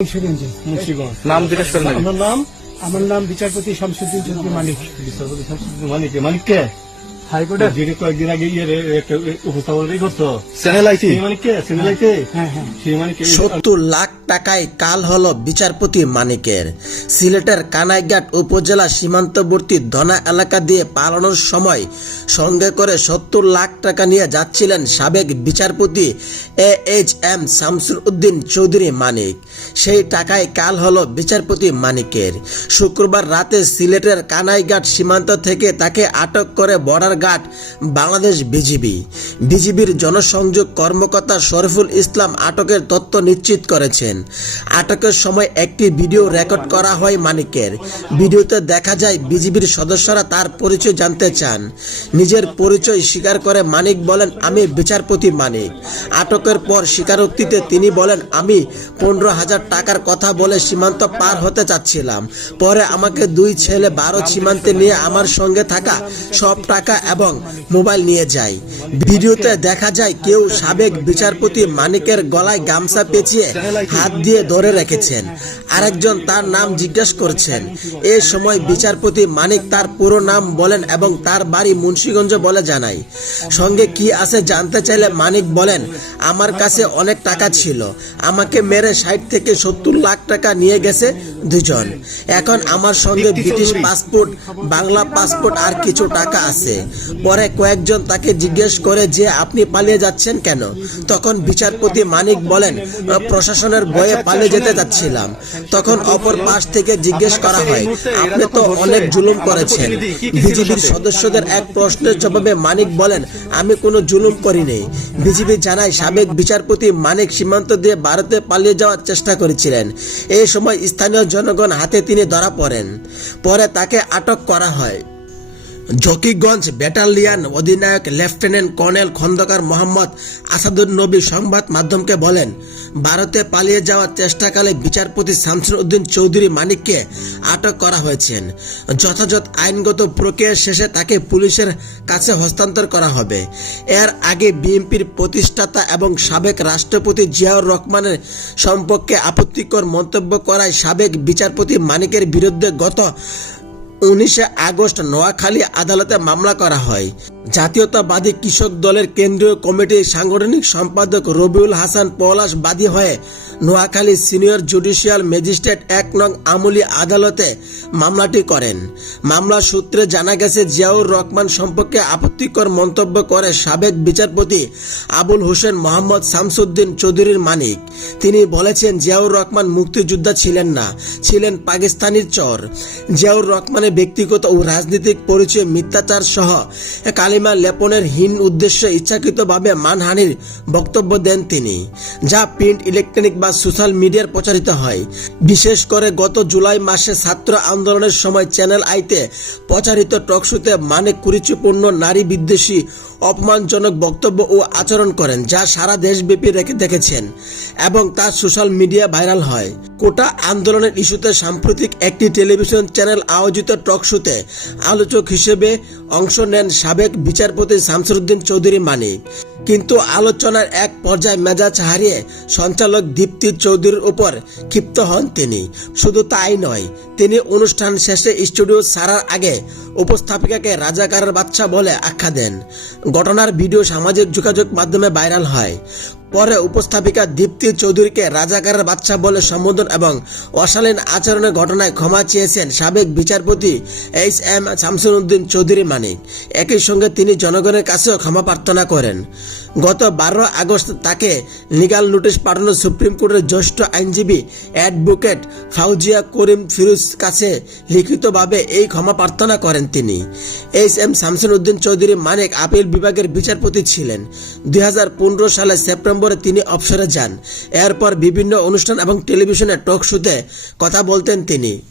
মুন্সিগঞ্জে। মুন্সিগঞ্জ। নাম জিজ্ঞেস করেন আমার নাম আমার নাম বিচারপতি শামসুদ্দিন চৌধুরী মালিক বিচারপতি শামসুদ্দিন মালিক মালিক কে? হাইকোর্টের যিনি কয়েকদিন আগে ইয়ে একটা উপস্থাপন করতো। চ্যানেল কে? হ্যাঁ হ্যাঁ কে? সত্তর লাখ টাকায় কাল হল বিচারপতি মানিকের। সিলেটের কানাইঘাট উপজেলা সীমান্তবর্তী ধনা এলাকা দিয়ে পালানোর সময় সঙ্গে করে সত্তর লাখ টাকা নিয়ে যাচ্ছিলেন সাবেক বিচারপতি A H M Shamsur Uddin Chowdhury Manik. সেই টাকায় কাল হল বিচারপতি মানিকের। শুক্রবার রাতে সিলেটের কানাইঘাট সীমান্ত থেকে তাকে আটক করে বর্ডার গার্ড বাংলাদেশ বিজিবি। বিজিবির জনসংযোগ কর্মকর্তা শরফুল ইসলাম আটকের তথ্য নিশ্চিত করেছেন। আটকের সময় একটি ভিডিও রেকর্ড করা হয় মানিকের। ভিডিওতে দেখা যায়, বিজিবির সদস্যরা তার পরিচয় জানতে চান। নিজের পরিচয় স্বীকার করে মানিক বলেন, আমি বিচারপতি মানিক। আটকের পর স্বীকারোক্তিতে তিনি বলেন, আমি পনেরো হাজার টাকার কথা বলে সীমান্ত পার হতে চাচ্ছিলাম। পরে আমাকে দুই ছেলে ভারত সীমান্তে নিয়ে আমার সঙ্গে থাকা সব টাকা এবং মোবাইল নিয়ে যায়। ভিডিওতে দেখা যায় কেউ সাবেক বিচারপতি মানিকের গলায় গামছা পেঁচিয়ে হাত দিয়ে ধরে রেখেছেন। আরেকজন তার নাম জিজ্ঞেস করছেন। এ সময় বিচারপতি মানিক তার পুরো নাম বলেন এবং তার বাড়ি মুন্সীগঞ্জ বলে জানায়। সঙ্গে কি আছে জানতে চাইলে মানিক বলেন আমার কাছে অনেক টাকা ছিল। আমাকে মেরে ষাট থেকে সত্তর লাখ টাকা নিয়ে গেছে দুজন। এখন আমার সঙ্গে ব্রিটিশ পাসপোর্ট বাংলা পাসপোর্ট আর কিছু টাকা আছে। পরে কয়েকজন তাকে জিজ্ঞেস করে যে, আপনি পালিয়ে যাচ্ছেন কেন? তখন বিচারপতি মানিক বলেন, প্রশাসনের ভয়ে পালিয়ে যেতে যাচ্ছিলাম। তখন অপর পাশ থেকে জিজ্ঞেস করা হয়, আপনি তো অনেক জুলুম করেছেন। বিজেপির সদস্যদের এক প্রশ্নের জবাবে মানিক বলেন, আমি কোনো জুলুম করিনি। বিজেপি জানায়, সাবেক বিচারপতি মানিক সীমান্ত দিয়ে ভারতে পালিয়ে যাওয়ার চেষ্টা করেছিলেন। এই সময় স্থানীয় জনগণ হাতে তিনি ধরা পড়েন। পরে তাকে আটক করা হয়। জকিগঞ্জ ব্যাটালিয়ান অধিনায়ক লেফটেন্যান্ট কর্নেল খন্দকার মোহাম্মদ আসাদুর নবী সংবাদ মাধ্যমকে বলেন, ভারতে পালিয়ে যাওয়ার চেষ্টাকালে বিচারপতি শামসুর উদ্দিন চৌধুরী মানিককে আটক করা হয়েছেন। যথাযথ আইনগত প্রক্রিয়া শেষে তাকে পুলিশের কাছে হস্তান্তর করা হবে। এর আগে বিএনপির প্রতিষ্ঠাতা এবং সাবেক রাষ্ট্রপতি জিয়াউর রহমানের সম্পর্কে আপত্তিকর মন্তব্য করায় সাবেক বিচারপতি মানিকের বিরুদ্ধে গত উনিশে আগস্ট নোয়াখালী আদালতে মামলা করা হয়। জাতীয়তাবাদী কৃষক দলের কেন্দ্রীয় কমিটির সাংগঠনিক সম্পাদক রবিউল হাসান পলাশ বাদী হয়ে নোয়াখালী সিনিয়র জুডিশিয়াল ম্যাজিস্ট্রেট এক নং আমলি আদালতে মামলাটি করেন। মামলা সূত্রে জানা গেছে, জিয়াউর রহমান সম্পর্কে আপত্তিকর মন্তব্য করে সাবেক বিচারপতি আবুল হোসেন মোহাম্মদ শামসুদ্দিন চৌধুরীর মানিক। তিনি বলেছেন, জিয়াউর রহমান মুক্তিযোদ্ধা ছিলেন না, ছিলেন পাকিস্তানির চর। জিয়াউর রহমানের ব্যক্তিগত ও রাজনৈতিক পরিচয়, মিথ্যাচার সহ কালিমা লেপনের হীন উদ্দেশ্যে ইচ্ছাকৃতভাবে মানহানির বক্তব্য দেন তিনি, যা প্রিন্ট, ইলেকট্রনিক বা সোশ্যাল মিডিয়ার প্রচারিত হয়। বিশেষ করে গত জুলাই মাসে ছাত্র আন্দোলনের সময় চ্যানেল আইতে প্রচারিত টকশোতে মানে কুরুচিপূর্ণ নারী বিদ্বেষী, অপমানজনক বক্তব্য ও আচরণ করেন, যা সারা দেশব্যাপী রেখে দেখেছেন এবং তা সোশ্যাল মিডিয়া ভাইরাল হয়। কোটা আন্দোলনের ইস্যুতে সাম্প্রতিক একটি টেলিভিশন চ্যানেল আয়োজিত টক শোতে আলোচক হিসেবে অংশ নেন সাবেক বিচারপতি শামসুরুদ্দিন চৌধুরী মানিক কিন্তু আলোচনার এক পর্যায়ে মেজাজ হারিয়ে সঞ্চালক দীপ্তি চৌধুরীর উপর ক্ষিপ্ত হন তিনি। শুধু তাই নয়, তিনি অনুষ্ঠান শেষে স্টুডিও ছাড়ার আগে উপস্থাপিকাকে রাজাকারের বাচ্চা বলে আখ্যা দেন। ঘটনার ভিডিও সামাজিক যোগাযোগ মাধ্যমে ভাইরাল হয়। পরে উপস্থাপিকা দীপ্তি চৌধুরীকে রাজাকারের বাচ্চা বলে সম্বোধন এবং অশালীন আচরণের ঘটনায় ক্ষমা চেয়েছেন সাবেক বিচারপতি এইচ এম শামসুল উদ্দিন চৌধুরী মানিক। একই সঙ্গে তিনি জনগণের কাছেও ক্ষমা প্রার্থনা করেন। গত বারো আগস্ট তাকে লিগাল নোটিশ পাঠানো সুপ্রিম কোর্টের জ্যেষ্ঠ আইনজীবী অ্যাডভোকেট ফাউজিয়া করিম ফিরোজ কাছে লিখিতভাবে এই ক্ষমা প্রার্থনা করেন তিনি। H M Shamsul Uddin Chowdhury Manik appeal বিভাগের বিচারপতি ছিলেন। দুই হাজার পনেরো সালে সেপ্টেম্বরে তিনি অবসরে যান। এরপর বিভিন্ন অনুষ্ঠান এবং টেলিভিশনে টক শোতে কথা বলতেন তিনি।